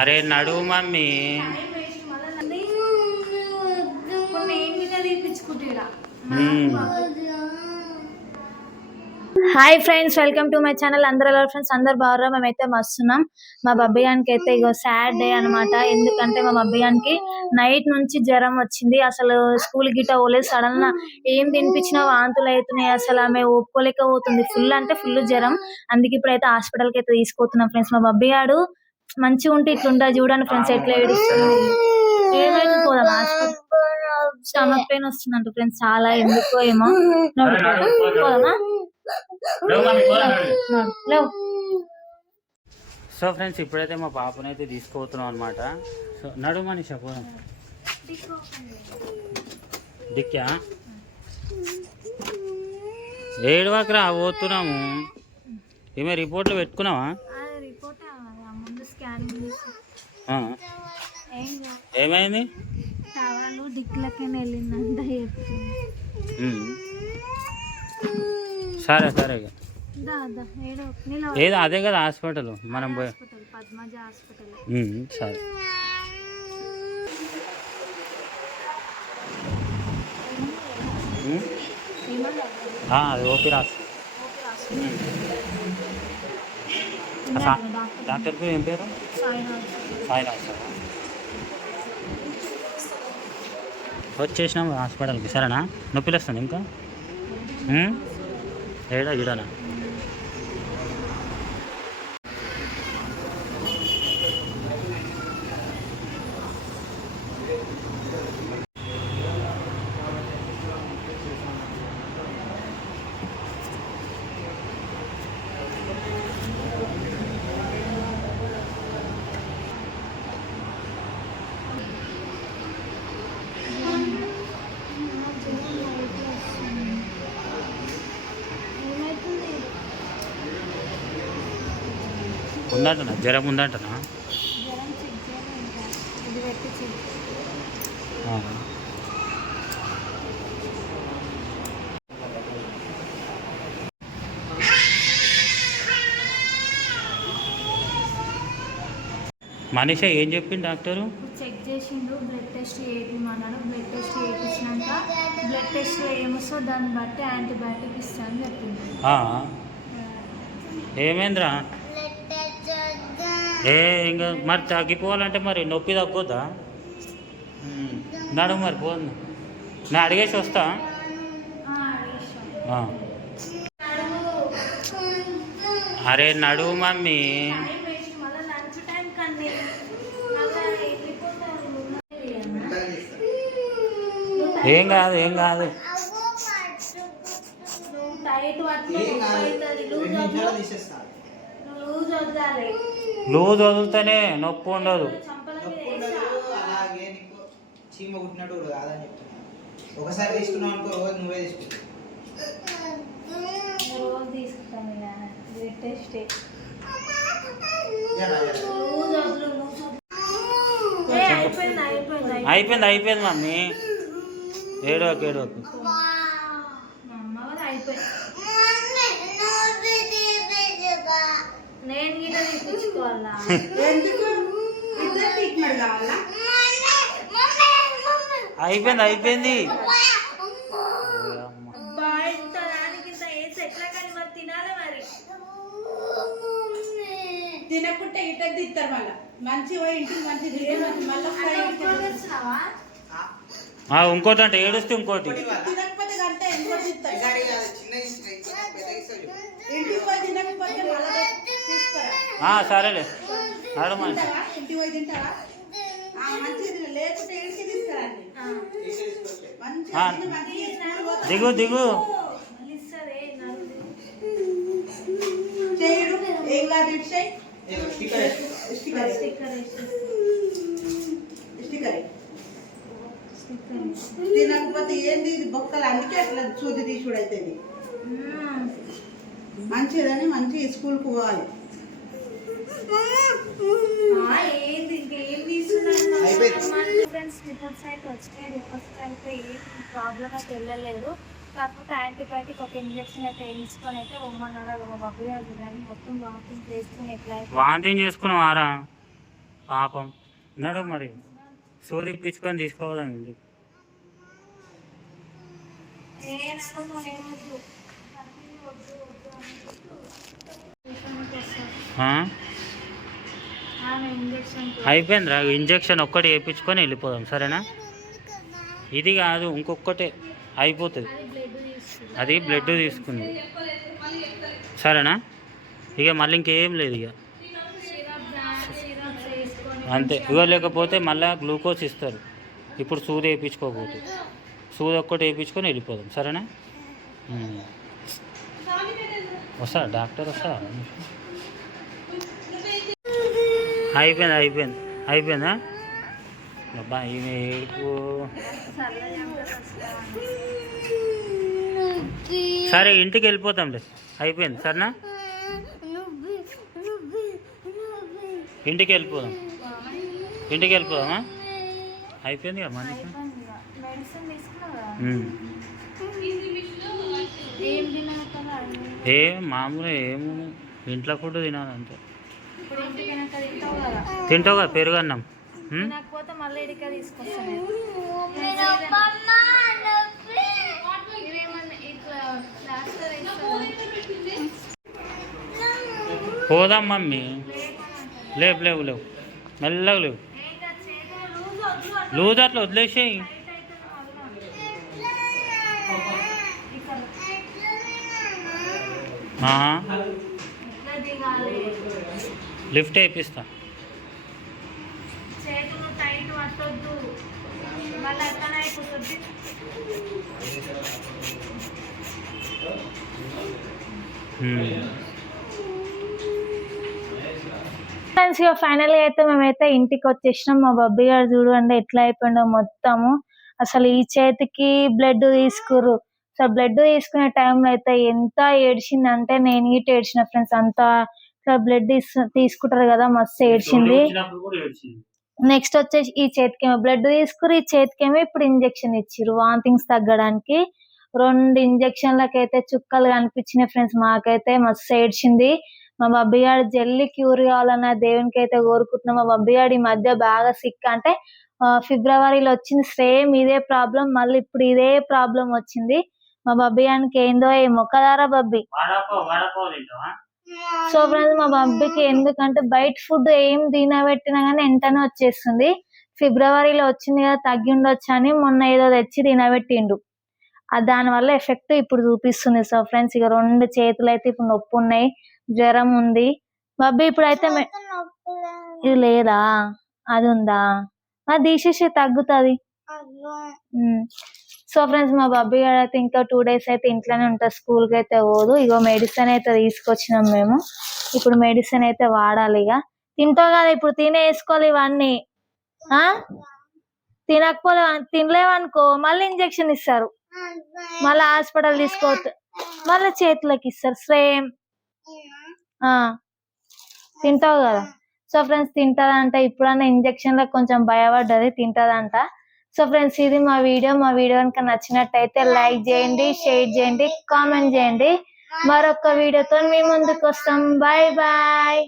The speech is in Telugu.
అరే నడువు mummy. Hi friends, welcome to my channel. అందరూ ఫ్రెండ్స్ అందరు బాగున్నారా? మేమైతే మస్తున్నాం. మా బబ్బియానికి అయితే ఇగో సాడ్ డే అనమాట. ఎందుకంటే మా బబ్బియానికి నైట్ నుంచి జ్వరం వచ్చింది. అసలు స్కూల్ గిట్ట పోలేదు. సడన్ గా ఏం తినిపించినా వాంతులు అవుతున్నాయి. అసలు ఆమె ఒప్పుకోలేకపోతుంది. ఫుల్ అంటే ఫుల్ జ్వరం. అందుకే ఇప్పుడైతే హాస్పిటల్ కి అయితే తీసుకుపోతున్నాం ఫ్రెండ్స్. మా బబ్బియాడు మంచిగా ఉంటే ఇట్లుంటా చూడండి ఫ్రెండ్స్, ఎట్లా ఏడుస్తుంది. ఏమైతే పోదాం హాస్పిటల్. స్టమక్ పెయిన్ వస్తుందంట ఫ్రెండ్స్ చాలా, ఎందుకో ఏమో. పోదామా? సో ఫ్రెండ్స్ ఇప్పుడైతే మా పాపని అయితే తీసుకుపోతున్నాం అనమాట. సో నడు మనీషా పోదాం. దిక్కా ఏడువాకరా పోతున్నాము. ఏమే రిపోర్ట్లు పెట్టుకున్నావా? ఏమైంది? సరే సరే, ఏదో అదే కదా హాస్పిటల్ మనం పోయి. సరే అది ఓపీ రాసు. డాక్టర్ పేరు ఏం పేరు? సాయిరాజ్. వచ్చేసినాం హాస్పిటల్కి. సరేనా? నొప్పిలు వస్తుంది ఇంకా? ఏడా ఈడనా? ఉందంటనా? జ్వరం ఉందంటనా? మనీషా ఏం చెప్పింది డాక్టరు? చెక్ చేసిండు, బ్లడ్ టెస్ట్ చేయించమన్నాడు. బ్లడ్ టెస్ట్ చేయించినాక బ్లడ్ టెస్ట్ ఏమొస్తో దాన్ని బట్టి యాంటీబయాటిక్ ఇస్తాను చెప్పింది. ఏమైందిరా? ఇంకా మరి తగ్గిపోవాలంటే మరి నొప్పి తగ్గొద్దా? నడుము మరి పోదు. నేను అడిగేసి వస్తా. అరే నడువు మమ్మీ. ఏం కాదు ఏం కాదు. లూజ్ వదిలితేనే నొప్పి ఉండదు. అలాగే నీకు చీమ కుట్టినట్టు కూడా కాదని చెప్తున్నా. ఒకసారి తీసుకున్నావు అనుకో, రోజు నువ్వే తీసుకుంటావు. అయిపోయింది అయిపోయింది మమ్మీ. ఏడోకు ఏడోకు. నేను గిట్ట తీపించుకోవాలా? అయిపోయింది అయిపోయింది. తినకుంటే ఇట్లా తిస్తారు మళ్ళీ. మంచిగా ఇంటికి మంచిది. ఇంకోటి అంటే ఏడుస్తే ఇంకోటి. తినకపోతే గంట ఎందుకు తిస్తారు? ఇంటికి పోయి తినకపోతే సరేలే నడు మనిషి. ఇంటికి పోయి తింటావా? మంచిది లేకుంటే ఇంటికి తీసుకురండి. దిగు దిగు. చేయడు ఏం కాదు. తినకపోతే ఏంది ఇది బొక్కలు, అందుకే అట్లా చూది తీసుడు అవుతుంది. మంచిదని మంచి స్కూల్కి పోవాలి. రిపోర్ట్స్ అయితే వచ్చినాయి. రిపోర్ట్స్ అయితే ఏం ప్రాబ్లం అయితే వెళ్ళలేదు. కాకపోతే యాంటీబయాటిక్ ఒక ఇంజెక్షన్ అయితే వేయించుకొని అయితే ఉమ్మన్నాడు. బబ్బు గారు మొత్తం వామిటింగ్ చేసుకుని ఎట్లా వామిటింగ్ చేసుకున్నావారా? పాపం నడు మరి సూది ఇప్పించుకొని తీసుకోవడం ఇంటికి. ఆ? అయిపోయిందిరా, ఇంజక్షన్ ఒక్కటి వేయించుకొని వెళ్ళిపోదాం సరేనా? ఇది కాదు ఇంకొకటే అయిపోతుంది, అది బ్లడ్ తీసుకుంది సరేనా? ఇక మళ్ళీ ఇంకేం లేదు ఇక అంతే. ఇక లేకపోతే మళ్ళీ గ్లూకోజ్ ఇస్తారు ఇప్పుడు సూది వేయించుకోకపోతే. సూది ఒక్కటి వేయించుకొని వెళ్ళిపోదాం సరేనా? వస్తా డాక్టర్ వస్తా. అయిపోయిందా అబ్బా ఈమె ఏడుపు. సరే ఇంటికి వెళ్ళిపోతాంలే, అయిపోయింది సరేనా? ఇంటికి వెళ్ళిపోదామా? అయిపోయింది కదా మనకి. మామూలు ఏమో ఇంట్లో ఫుడ్ తినాలంటే. తింటావు కదా పెరుగు అన్నం. పోదాం మమ్మీ. లేవు మెల్లగా లేవు. లూజ్ అట్లా వదిలేసేయి. లిఫ్ట్ వేయిస్తా. ఫ్రెండ్స్ ఇక ఫైనల్గా అయితే మేమైతే ఇంటికి వచ్చేసినాం. మా బబ్బీ గారు చూడండి ఎట్లా అయిపోయిందో మొత్తము. అసలు ఈ చేతికి బ్లడ్ తీసుకుర్రు. అసలు బ్లడ్ తీసుకునే టైంలో అయితే ఎంత ఏడ్చిందంటే నేను ఈట ఏడ్చిన ఫ్రెండ్స్. అంతా బ్లడ్ తీసుకుంటారు కదా, మస్తు ఏడ్చింది. నెక్స్ట్ వచ్చేసి ఈ చేతికేమో బ్లడ్ తీసుకురు, ఈ చేతికేమో ఇప్పుడు ఇంజక్షన్ ఇచ్చిర్రు వాంతింగ్స్ తగ్గడానికి. 2 ఇంజక్షన్లకైతే చుక్కలు కనిపించినాయి ఫ్రెండ్స్. మాకైతే మస్తు ఏడ్చింది. మా బబ్బీ గారు జల్లి క్యూర్ కావాలన్న దేవునికి అయితే కోరుకుంటున్నాం. మా బబ్బీ గారు ఈ మధ్య బాగా సిక్, అంటే ఫిబ్రవరిలో వచ్చింది సేమ్ ఇదే ప్రాబ్లం, మళ్ళీ ఇప్పుడు ఇదే ప్రాబ్లం వచ్చింది. మా బబ్బీ గారికి ఏందో ఏమో కదారా బబ్బీ. సో ఫ్రెండ్స్ మా బబ్బీకి ఎందుకంటే బయట ఫుడ్ ఏం తినబెట్టినా గానీ వెంటనే వచ్చేస్తుంది. ఫిబ్రవరిలో వచ్చింది కదా, తగ్గి ఉండొచ్చు అని మొన్న ఏదో తెచ్చి తినబెట్టిండు. దాని వల్ల ఎఫెక్ట్ ఇప్పుడు చూపిస్తుంది. సో ఫ్రెండ్స్ ఇక 2 చేతులు అయితే ఇప్పుడు నొప్పి ఉన్నాయి, జ్వరం ఉంది. బబ్బీ ఇప్పుడైతే ఇది లేదా, అది ఉందా, అది తీసేసి తగ్గుతుంది. సో ఫ్రెండ్స్ మా బబ్బీ గారు అయితే ఇంకా 2 days అయితే ఇంట్లోనే ఉంటారు, స్కూల్ కి అయితే పోదు. ఇగో మెడిసిన్ అయితే తీసుకొచ్చినాం మేము. ఇప్పుడు మెడిసిన్ అయితే వాడాలి. ఇక తింటావు కదా ఇప్పుడు, తినేసుకోవాలి ఇవన్నీ. తినలేవనుకో మళ్ళీ ఇంజక్షన్ ఇస్తారు, మళ్ళీ హాస్పిటల్ తీసుకోవచ్చు, మళ్ళీ చేతులకి ఇస్తారు సేమ్. తింటావు కదా. సో ఫ్రెండ్స్ తింటదంట. ఇప్పుడన్నా ఇంజక్షన్ లో కొంచెం భయపడ్డది, తింటదంట. సో ఫ్రెండ్స్ ఇది మా వీడియో కనుక నచ్చినట్టయితే లైక్ చేయండి, షేర్ చేయండి, కామెంట్ చేయండి. మరొక వీడియోతో మీ ముందుకు వస్తాం. Bye bye.